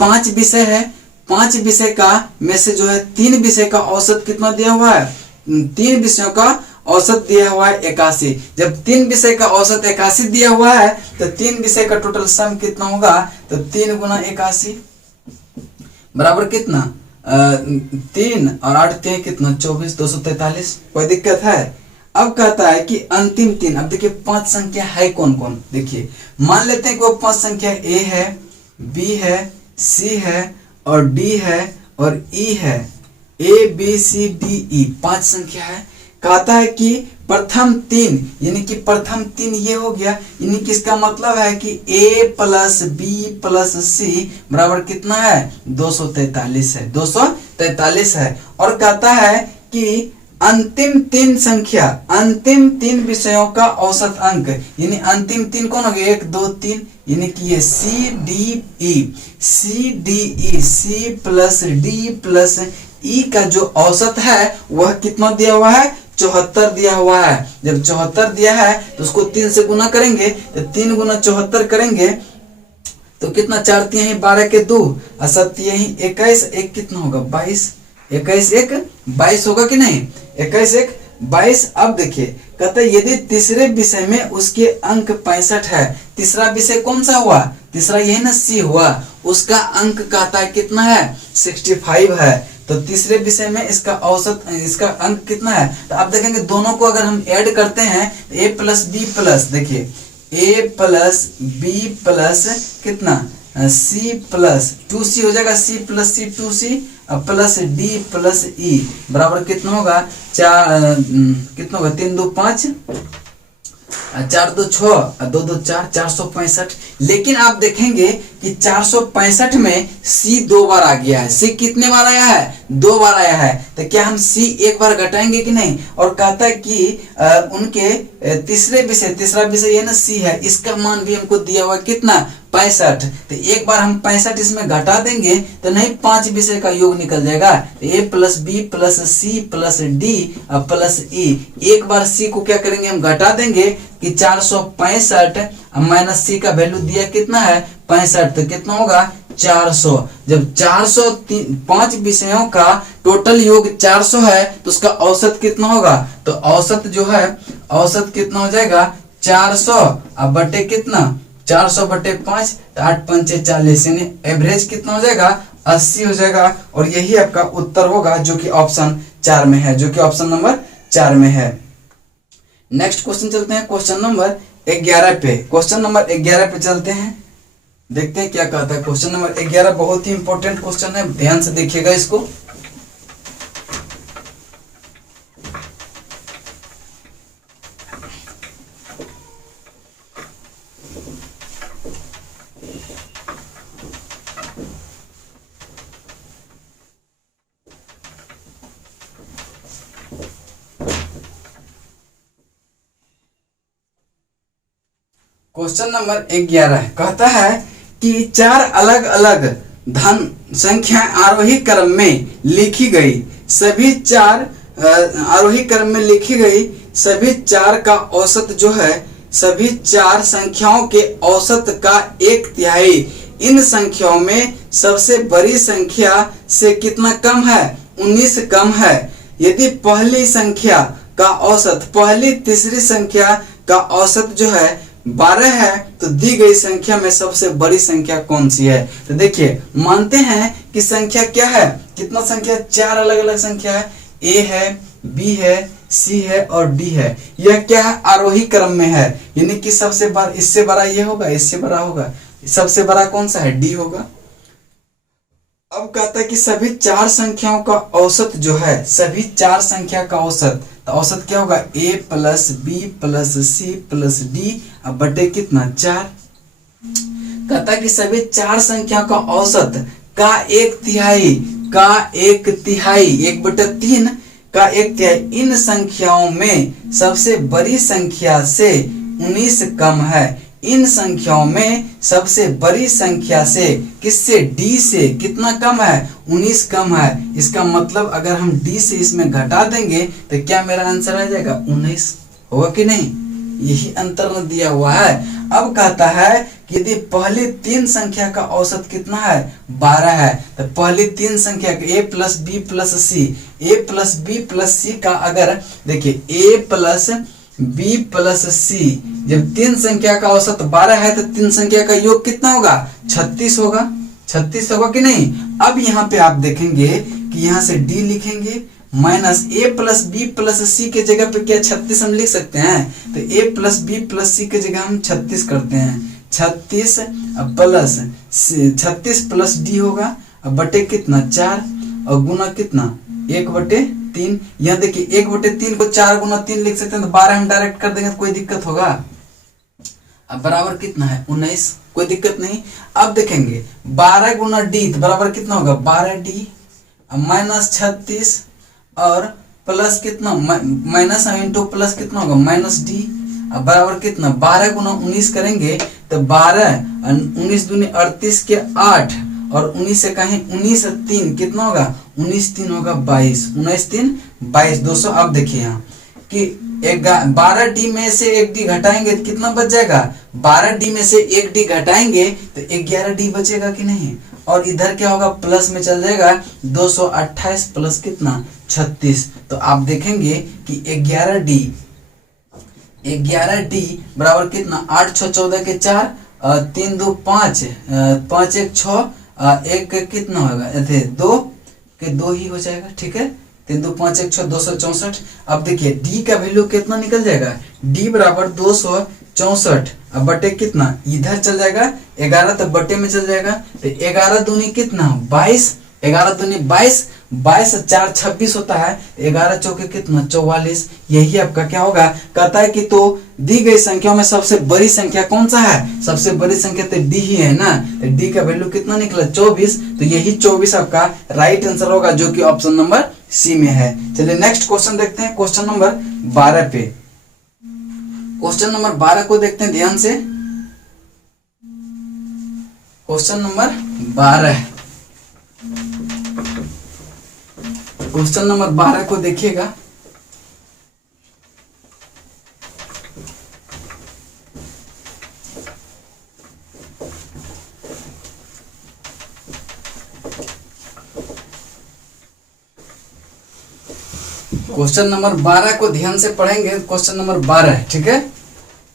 5 विषय है, 5 विषय का में से जो है 3 विषय का औसत कितना दिया हुआ है, 3 विषयों का औसत दिया हुआ है 81। जब 3 विषय का औसत 81 दिया हुआ है तो 3 विषय का टोटल सम कितना होगा, तो 3 गुना 81 बराबर कितना 3 और 8 3 कितना 24, 243। कोई दिक्कत है। अब कहता है कि अंतिम 3। अब देखिए 5 संख्या है कौन कौन। देखिए मान लेते हैं कि वो 5 संख्या ए है, बी है, सी है और डी है और ई है। ए बी सी डी ई 5 संख्या है। कहता है कि प्रथम 3 यानी कि प्रथम 3 ये हो गया, यानी कि इसका मतलब है कि a प्लस बी प्लस सी बराबर कितना है 243 है, 243 है। और कहता है कि अंतिम 3 संख्या, अंतिम 3 विषयों का औसत अंक, यानी अंतिम 3 कौन हो गया 1 2 3, यानी कि ये C D E, C D E, C plus D plus E का जो औसत है वह कितना दिया हुआ है 74 दिया हुआ है। जब 74 दिया है तो उसको 3 से गुना करेंगे, तो 3 गुना 74 करेंगे तो कितना 4 3 12 के 2 और 7 3 21, एक कितना होगा 22, 21 1 22 होगा कि नहीं, 21 1 22। अब देखिए कहता है यदि तीसरे विषय में उसके अंक 65 है, तीसरा विषय कौन सा हुआ, तीसरा यही ना सी हुआ, उसका अंक कहता है कितना है 65 है। तो तीसरे विषय में इसका औसत, इसका अंक कितना है, तो आप देखेंगे दोनों को अगर हम ऐड करते हैं तो a प्लस बी प्लस, देखिए a प्लस बी प्लस कितना c प्लस 2c हो जाएगा, c प्लस सी 2c plus d plus e बराबर कितना होगा 4 कितना होगा 3 2 5 4 2 6 2 2 4 465। लेकिन आप देखेंगे कि 465 में C 2 बार आ गया है। C कितने बार आया है 2 बार आया है, तो क्या हम C एक बार घटाएंगे कि नहीं। और कहता है कि उनके तीसरे विषय, तीसरा विषय ये ना C है, इसका मान भी हमको दिया हुआ कितना 65, तो एक बार हम 65 इसमें घटा देंगे तो नहीं 5 विषय का योग निकल जाएगा, तो a plus B plus C plus D plus E. एक बार c को क्या करेंगे हम घटा देंगे कि 465 माइनस सी का वैल्यू दिया कितना है 65, तो कितना होगा 400। जब 5 विषयों का टोटल योग 400 है तो उसका औसत कितना होगा, तो औसत जो है औसत कितना हो जाएगा 400 अब बटे कितना 400 बटे 5 तो 8 5 40, यानी एवरेज कितना हो जाएगा 80 हो जाएगा। और यही आपका उत्तर होगा जो कि ऑप्शन 4 में है, जो कि ऑप्शन नंबर 4 में है। नेक्स्ट क्वेश्चन चलते हैं क्वेश्चन नंबर 11 पे। क्वेश्चन नंबर 11 पे चलते हैं, देखते हैं क्या कहता है। क्वेश्चन नंबर 11 बहुत ही इंपॉर्टेंट क्वेश्चन है, ध्यान से देखिएगा इसको। क्वेश्चन नंबर 11 कहता है कि 4 अलग अलग धन संख्या आरोही क्रम में लिखी गई, सभी 4 आरोही क्रम में लिखी गई सभी 4 का औसत जो है, सभी 4 संख्याओं के औसत का 1/3 इन संख्याओं में सबसे बड़ी संख्या से कितना कम है 19 कम है। यदि पहली संख्या का औसत पहली तीसरी संख्या का औसत जो है 12 है तो दी गई संख्या में सबसे बड़ी संख्या कौन सी है। तो देखिए मानते हैं कि संख्या क्या है, कितना संख्या 4 अलग अलग संख्या है, a है b है c है और d है। यह क्या है आरोही क्रम में है, यानी कि सबसे बड़ा इससे बड़ा ये होगा, इससे बड़ा होगा, सबसे बड़ा कौन सा है d होगा। अब कहता है कि सभी 4 संख्याओं का औसत जो है, सभी 4 संख्या का औसत, तो औसत क्या होगा a plus B plus C plus D अब बटे कितना 4। कहता है कि सभी 4 संख्या का औसत का 1/3 का 1/3, 1/3 का 1/3 इन संख्याओं में सबसे बड़ी संख्या से 19 कम है। इन संख्याओं में सबसे बड़ी संख्या से किससे, डी से कितना कम है, 19 कम है। इसका मतलब अगर हम डी से इसमें घटा देंगे तो क्या मेरा आंसर आ जाएगा, 19 होगा कि नहीं। यही अंतर दिया हुआ है। अब कहता है कि यदि पहली 3 संख्या का औसत कितना है, 12 है, तो पहली 3 संख्या a plus B plus C, a plus B plus C का अगर देखिए a plus B plus C, जब 3 संख्या का औसत 12 है तो 3 संख्या का योग कितना होगा, 36 होगा। 36 होगा कि नहीं। अब यहाँ पे आप देखेंगे कि यहाँ से d लिखेंगे minus a plus B plus C के जगह पे क्या 36 हम लिख सकते हैं, तो a plus B plus C के जगह हम 36 करते हैं। 36 प्लस डी होगा, अब बटे कितना 4 और गुना कितना 1/3। यहाँ देखिए 1/3 को 4 गुना 3 लिख सकते हैं, तो 12 हम डायरेक्ट कर देंगे तो कोई दिक्कत होगा। अब बराबर कितना है 19, कोई दिक्कत नहीं। अब देखेंगे 12 गुना डी तो बराबर कितना होगा 12d माइनस 36 और प्लस कितना माइनस इंटू प्लस कितना होगा माइनस डी। अब बराबर कितना 12 गुना 19 करेंगे तो 12 19 दूनी 38 के 8 और 19 से कहें 19 3 कितना होगा 19 3 होगा 22, 19 3 22 200। अब देखिए यहाँ कि 12d में से 1d घटाएंगे तो कितना बच जाएगा, 12d में से 1d घटाएंगे तो 11d बचेगा कि नहीं। और इधर क्या होगा प्लस में चल जाएगा 228 प्लस कितना 36। तो आप देखेंगे कि 11d बराबर कितना 8 6 14 के 4 3 2 5 5 1 6 1 कितना होगा 2 के 2 ही हो जाएगा, ठीक है। 3 2 5 1 6 264। अब देखिए d का वैल्यू कितना निकल जाएगा, d बराबर 264 अब बटे कितना इधर चल जाएगा 11 तो बटे में चल जाएगा, तो 11 दूनी कितना 22, 11 दूनी 22, 22 से 4 26 होता है, 11 चौके कितना 44। यही आपका क्या होगा, कहता है कि तो दी गई संख्याओं में सबसे बड़ी संख्या कौन सा है, सबसे बड़ी संख्या तो डी ही है ना। तो डी का वैल्यू कितना निकला 24, तो यही 24 आपका राइट आंसर होगा जो कि ऑप्शन नंबर सी में है। चलिए नेक्स्ट क्वेश्चन देखते हैं, क्वेश्चन नंबर 12 पे। क्वेश्चन नंबर 12 को देखते हैं ध्यान से। क्वेश्चन नंबर 12, क्वेश्चन नंबर 12 को देखिएगा। क्वेश्चन नंबर 12 को ध्यान से पढ़ेंगे। क्वेश्चन नंबर 12, ठीक है।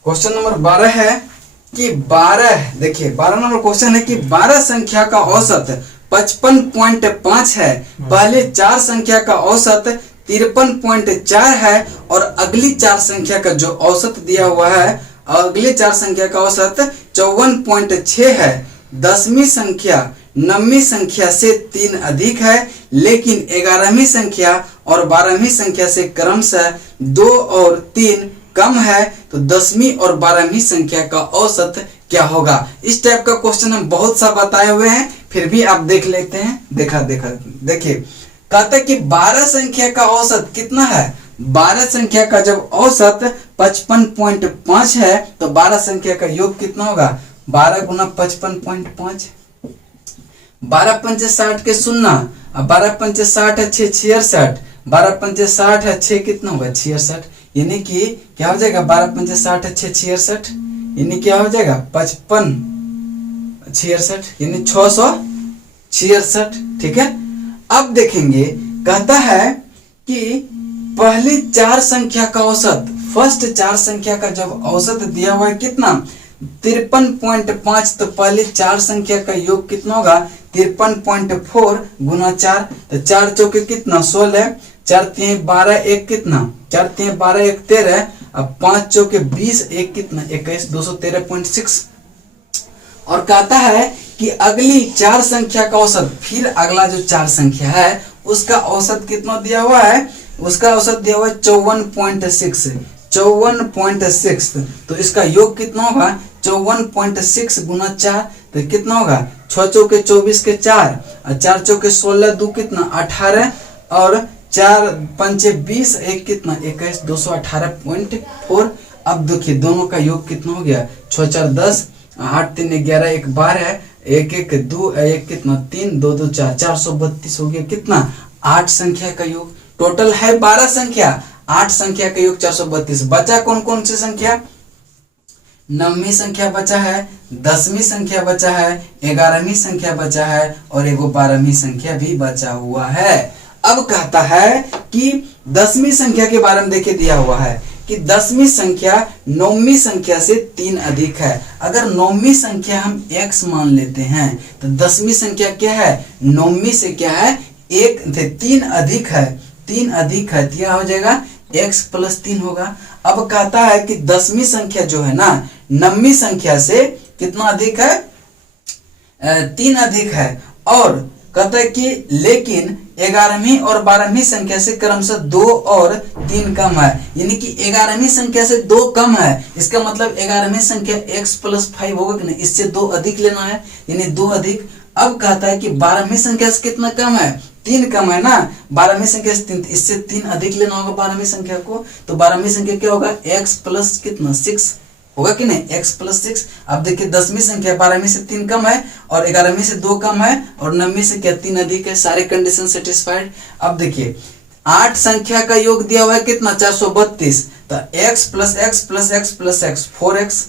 क्वेश्चन नंबर 12 है कि 12, देखिए 12 नंबर क्वेश्चन है कि 12 संख्या का औसत 55.5 है, पहले 4 संख्या का औसत 53.4 है और अगली 4 संख्या का जो औसत दिया हुआ है, अगली 4 संख्या का औसत 54.6 है। 10वीं संख्या 9वीं संख्या से 3 अधिक है, लेकिन 11वीं संख्या और 12वीं संख्या से क्रमशः 2 और 3 कम है, तो 10वीं और 12वीं संख्या का औसत क्या होगा। इस टाइप का क्वेश्चन हम बहुत सा बताए हुए हैं, फिर भी आप देख लेते हैं। देखिए कहता है कि 12 संख्या का औसत कितना है, 12 संख्या का जब औसत 55.5 है तो 12 संख्या का योग कितना होगा, 12 गुना 55.5, 12 पंचे 60 के 0, अब 12 पंचे 60 है 6 66, 12 पंचे 60 है 6 कितना होगा 66, यानी कि क्या हो जाएगा 12 पंचे 60 है 6 66, यानी क्या हो जाएगा 55 66, यानी 666, ठीक है। अब देखेंगे कहता है कि पहली 4 संख्या का औसत, फर्स्ट 4 संख्या का जब औसत दिया हुआ है कितना 53.5, तो पहले 4 संख्या का योग कितना होगा 53.4 गुना 4, तो 4 चौके कितना 16, 4 3 12 1 कितना 4 3 12 1 13, अब 5 चौके 20 1 कितना 21, 213.6। और कहता है कि अगली 4 संख्या का औसत, फिर अगला जो 4 संख्या है उसका औसत कितना दिया हुआ है, उसका औसत दिया हुआ है 54.6, 54.6, तो इसका योग कितना होगा 54.6 गुना 4 तो कितना होगा, 6 चौके 24 के 4 और 4 चौके 16 दो कितना 18 और 4 पंचे 20 एक कितना 21 218.4। अब देखिए दोनों का योग कितना हो गया, 6 4 10 8 3 11 एक 12 एक एक 2 एक कितना 3 2 2 4 432 हो गया कितना 8 संख्या का योग। टोटल है 12 संख्या, 8 संख्या का योग 432। बचा कौन कौन सी संख्या, 9वीं संख्या बचा है, 10वीं संख्या बचा है, 11वीं संख्या बचा है और एगो 12वीं संख्या भी बचा हुआ है। अब कहता है कि 10वीं संख्या के बारे में देखे दिया हुआ है कि 10वीं संख्या 9वीं संख्या से 3 अधिक है। अगर 9वीं संख्या हम x मान लेते हैं तो 10वीं संख्या क्या है, 9वीं से क्या है 3 अधिक है, 3 अधिक है तो यह हो जाएगा x प्लस 3 होगा। अब कहता है कि 10वीं संख्या जो है ना 9वीं संख्या से कितना अधिक है, 3 अधिक है। और कहता है कि लेकिन 11वीं और 12वीं संख्या से क्रमशः 2 और 3 कम है, यानी कि 11वीं संख्या से 2 कम है। इसका मतलब 11वीं संख्या x प्लस 5 होगा कि नहीं, इससे 2 अधिक लेना है यानी 2 अधिक। अब कहता है कि 12वीं संख्या से कितना कम है, 3 कम है ना, 12वीं संख्या से 3, इससे 3 अधिक लेना होगा 12वीं संख्या को। तो 12वीं संख्या क्या होगा, x प्लस कितना 6 होगा कि नहीं, x प्लस 6। अब देखिए 10वीं संख्या 12वीं से 3 कम है और 11वीं से 2 कम है और 9वीं से क्या 3 अधिक है, सारे कंडीशन सेटिस्फाइड। अब देखिए 8 संख्या का योग दिया हुआ है कितना 432, तो x plus x plus x plus x 4x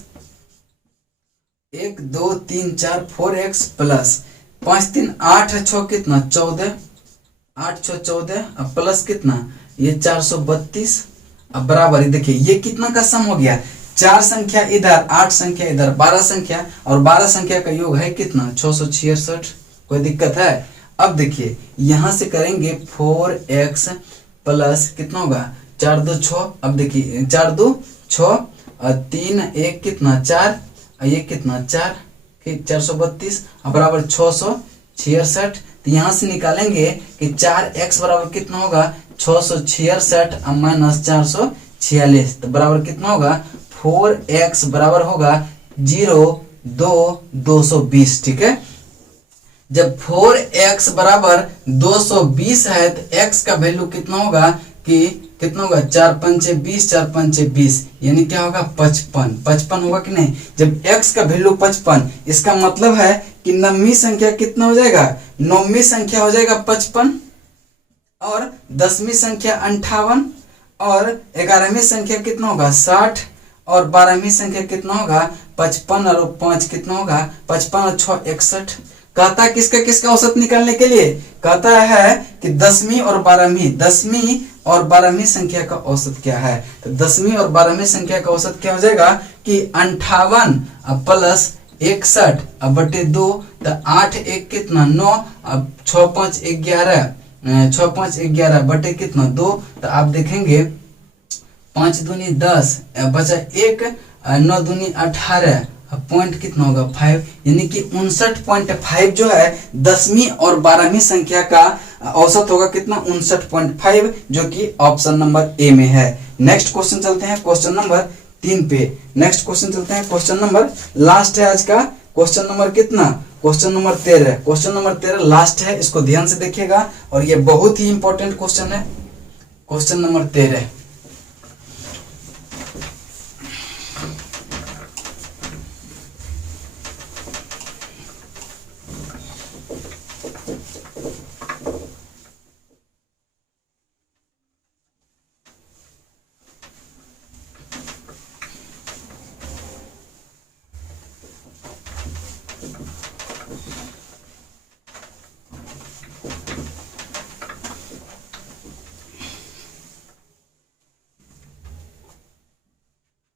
1 2 3 4 4x plus 5 3 8 6 कितना 14 8 6 14 अब प्लस कितना ये 432। अब बराबर देखिए ये कितना का सम हो गया, 4 संख्या इधर 8 संख्या इधर 12 संख्या और 12 संख्या का योग है कितना 666। कोई दिक्कत है। अब देखिए यहां से करेंगे 4x प्लस कितना होगा 4 2 6। अब देखिए 4 2 6 और 3 1 कितना 4 और ये कितना 4 432 बराबर 666। तो यहां से निकालेंगे कि 4x बराबर कितना होगा 666 माइनस 446 तो बराबर कितना होगा 4x बराबर होगा 0 2 220। ठीक है, जब 4x बराबर 220 है तो x का वैल्यू कितना होगा कि कितना होगा 4 पंचे 20 4 पंचे 20 यानी क्या होगा 55 होगा कि नहीं। जब x का वैल्यू 55 इसका मतलब है कि 9वीं संख्या कितना हो जाएगा, 9वीं संख्या हो जाएगा 55 और 10वीं संख्या 58 और 11वीं संख्या कितना होगा 60 और 12वीं संख्या कितना होगा 55 और 5 कितना होगा 55 और 6 61। कहता है किसका किसका औसत निकालने के लिए, कहता है कि 10वीं और 12वीं संख्या का औसत क्या है। तो 10वीं और 12वीं संख्या का औसत क्या हो जाएगा कि 58 प्लस 61 अब बटे 2 तो 8 1 कितना 9 अब 6 5 11 6 5 11 बटे कितना 2 तो आप देखेंगे 5 दूनी 10 बचा 1 9 दूनी 18 पॉइंट कितना होगा 5 यानी कि 59.5 जो है 10वीं और 12वीं संख्या का औसत होगा कितना 59.5 जो कि ऑप्शन नंबर ए में है। नेक्स्ट क्वेश्चन चलते हैं क्वेश्चन नंबर 3 पे। नेक्स्ट क्वेश्चन चलते हैं क्वेश्चन नंबर लास्ट है आज का, क्वेश्चन नंबर कितना question number 13। Question number 13 last है, इसको ध्यान से देखिएगा और ये बहुत ही इंपॉर्टेंट क्वेश्चन है। Question number 13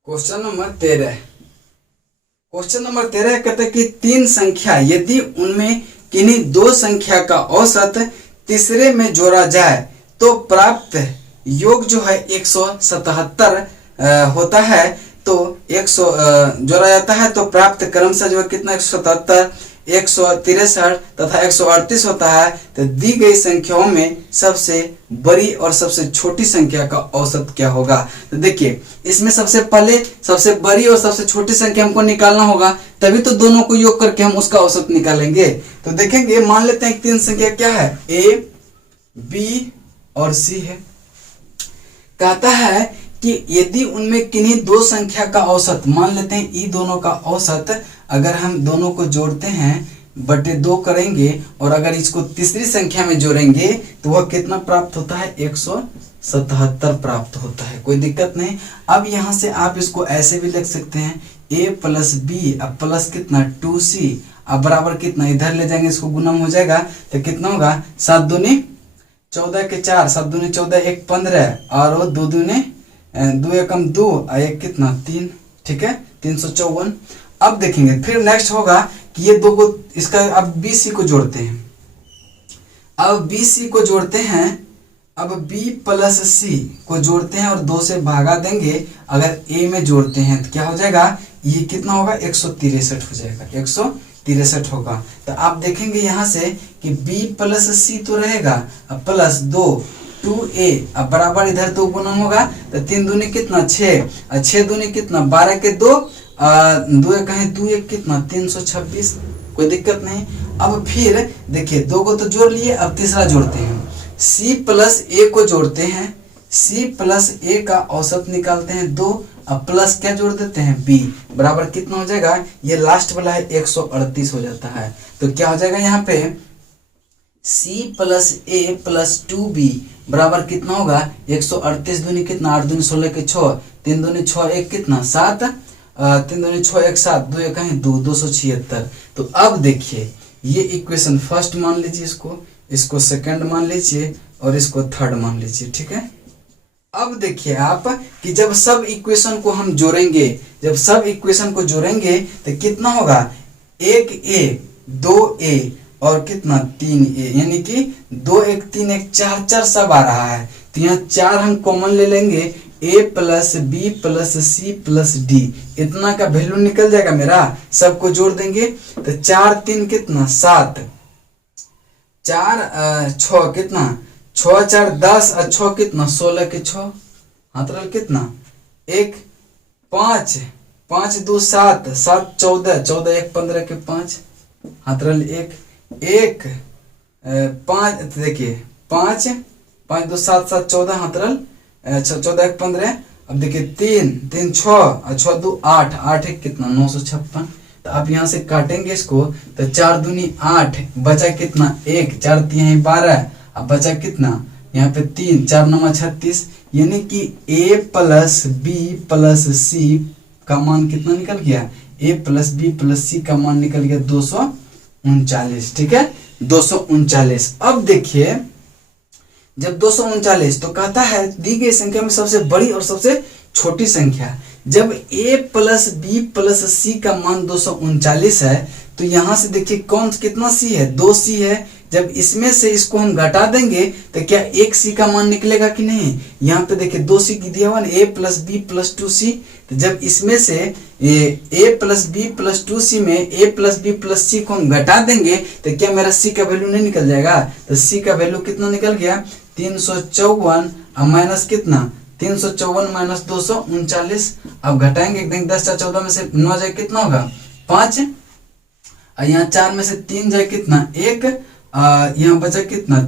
question number 13 question number 13 कहते हैं कि 3 संख्या यदि उनमें किन्हीं 2 संख्या का औसत तीसरे में जोड़ा जाए तो प्राप्त योग जो है 177 होता है। तो 100 जोड़ा जाता है तो प्राप्त क्रमशः जो है कितना 177 163 तथा 138 होता है, तो दी गई संख्याओं में सबसे बड़ी और सबसे छोटी संख्या का औसत क्या होगा। तो देखिए इसमें सबसे पहले सबसे बड़ी और सबसे छोटी संख्या हमको निकालना होगा, तभी तो दोनों को योग करके हम उसका औसत निकालेंगे। तो देखेंगे, मान लेते हैं तीन संख्या क्या है, ए, बी और सी है। कहता है कि यदि उनमें किन्हीं दो संख्या का औसत, मान लेते हैं ई दोनों का औसत, अगर हम दोनों को जोड़ते हैं बटे 2 करेंगे और अगर इसको तीसरी संख्या में जोड़ेंगे तो वह कितना प्राप्त होता है, 177 प्राप्त होता है। कोई दिक्कत नहीं। अब यहाँ से आप इसको ऐसे भी लिख सकते हैं, a प्लस बी, अब प्लस कितना 2c, अब बराबर कितना, इधर ले जाएंगे इसको गुणम हो जाएगा, तो कितना होगा 7 दूनी 14 के 4, 7 दूनी 14, 1 15 और वो 2 दूनी 2 एकम 2 और 1 कितना 3, ठीक है 354। अब देखेंगे फिर नेक्स्ट होगा कि ये दो को, इसका अब बी सी को जोड़ते हैं, अब बी सी को जोड़ते हैं, अब b प्लस सी को जोड़ते हैं और 2 से भागा देंगे, अगर a में जोड़ते हैं तो क्या हो जाएगा, ये कितना होगा 163 हो जाएगा, 163 होगा। तो आप देखेंगे यहाँ से कि b प्लस सी तो रहेगा, अब प्लस 2a, अब बराबर इधर 2 गुना होगा, तो 3 दूनी कितना 6 और 6 दूनी कितना 12 के 2, 2 कहें 2 1 कितना 326। कोई दिक्कत नहीं। अब फिर देखिए 2 को तो जोड़ लिए, अब तीसरा जोड़ते हैं, c प्लस a को जोड़ते हैं, c प्लस a का औसत निकालते हैं 2, अब प्लस क्या जोड़ देते हैं b, बराबर कितना हो जाएगा, ये लास्ट वाला है 138 हो जाता है। तो क्या हो जाएगा यहाँ पे c plus a plus 2b बराबर कितना होगा 138 दूनी कितना 8 दूनी 16 के 6, 3 दूनी 6 1 कितना 7, 3 दूनी 6 1 7, 2 1 कहीं 2, 276। तो अब देखिए ये इक्वेशन फर्स्ट मान लीजिए, इसको सेकंड मान लीजिए और इसको थर्ड मान लीजिए, ठीक है। अब देखिए आप कि जब सब इक्वेशन को हम जोड़ेंगे, जब सब इक्वेशन को जोड़ेंगे तो कितना होगा, 1a 2a और कितना 3a, यानी कि 2 1 3 1 4 4 सब आ रहा है, तो यहाँ 4 हम कॉमन ले लेंगे, a plus B plus C plus D, इतना का वैल्यू निकल जाएगा मेरा, सबको जोड़ देंगे तो 4 3 कितना 7, 4 6 कितना 6 4 10 और 6 कितना 16 के 6, हाथ कितना 1 5 5 2 7 7 14 14 1 15 के 5, हाथ 1 5, देखिए 5 5 2 7 7 14, हाथ 14 1 15। अब देखिए 3 3 6 और 6 2 8 8 1 कितना 956। तो आप यहाँ से काटेंगे इसको तो 4 दूनी 8, बचा कितना 1, 4 3 12, अब बचा कितना यहाँ पे 3, 4 9 36, यानी कि a plus B plus C का मान कितना निकल गया, a plus B plus C का मान निकल गया 239, ठीक है 239। अब देखिए जब 239, तो कहता है दी गई संख्या में सबसे बड़ी और सबसे छोटी संख्या, जब a plus B plus C का मान 239 है, तो यहां से देखिए कौन कितना c है, 2c है। जब इसमें से इसको हम घटा देंगे तो क्या 1c का मान निकलेगा कि नहीं, यहाँ पे देखिए 2c की दिया हुआ a plus B plus 2c, तो जब इसमें से a plus B plus 2c में a प्लस बी प्लस सी को हम घटा देंगे तो क्या मेरा c का वैल्यू नहीं निकल जाएगा, तो c का वैल्यू कितना निकल गया 354 माइनस कितना 354 माइनस 239। अब घटाएंगे एकदम 10 4 14 में से 9 जाए कितना होगा 5, और यहाँ 4 में से 3 जाए कितना 1, यहाँ बचा कितना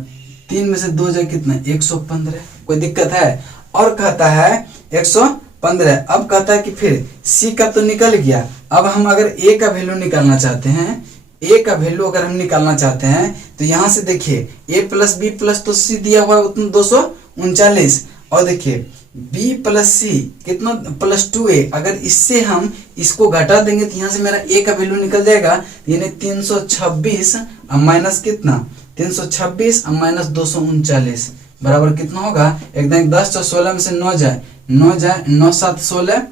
3 में से 2 जाए कितना 115। कोई दिक्कत है, और कहता है 115। अब कहता है कि फिर c का तो निकल गया, अब हम अगर a का वैल्यू निकालना चाहते हैं, a का वैल्यू अगर हम निकालना चाहते हैं तो यहाँ से देखिए a प्लस बी प्लस तो c दिया हुआ है उतना 239, और देखिए b प्लस सी कितना प्लस 2a, अगर इससे हम इसको घटा देंगे तो यहाँ से मेरा a का वैल्यू निकल जाएगा, यानी 326 माइनस कितना 326 माइनस 239 बराबर कितना होगा, एकदम 10 और 16 में से 9 जाए 9 7 16,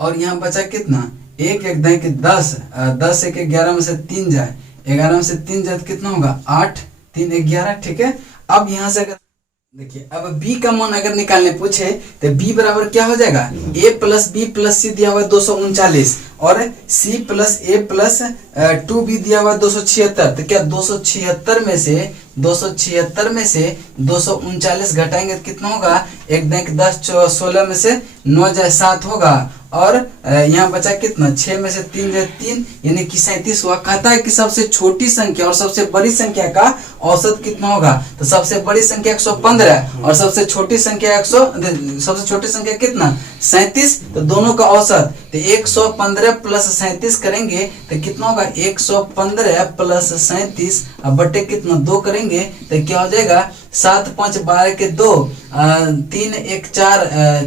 और यहाँ बचा कितना 1 एकदम कि 10 10 1 11 में से 3 जाए 11 में से 3 जाए तो कितना होगा 8 3 11, ठीक है। अब यहाँ से अगर देखिए अब b का मान अगर निकालने पूछे तो b बराबर क्या हो जाएगा, a प्लस बी प्लस सी दिया हुआ है 239 और c प्लस ए प्लस 2b दिया हुआ है 276। तो क्या 276 में से 239 घटाएंगे तो कितना होगा, 1 2 10 16 में से 9 जाए 7 होगा और यहाँ बचा कितना, 6 में से 3 जाए 3 यानी कि 37 हुआ। कहता है कि सबसे छोटी संख्या और सबसे बड़ी संख्या का औसत कितना होगा, तो सबसे बड़ी संख्या 115 और सबसे छोटी संख्या सबसे छोटी संख्या कितना 37, तो दोनों का औसत तो 115 प्लस 37 करेंगे तो कितना होगा, 115 प्लस 37 अब बटे कितना 2 करेंगे तो क्या हो जाएगा, 7 5 12 के 2 3 1 4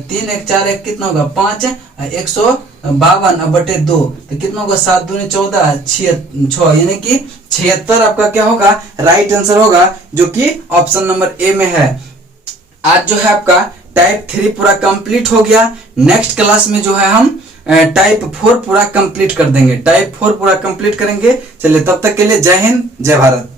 3 1 4 1 कितना होगा 5 152 अब बटे 2 तो कितना होगा, 7 दूनी 14 6 यानी कि 76 आपका क्या होगा, राइट आंसर होगा, जो कि ऑप्शन नंबर ए में है। आज जो है आपका टाइप 3 पूरा कंप्लीट हो गया। नेक्स्ट क्लास में जो है हम टाइप 4 पूरा कंप्लीट कर देंगे, टाइप 4 पूरा कंप्लीट करेंगे। चलिए तब तक के लिए जय हिंद जय भारत।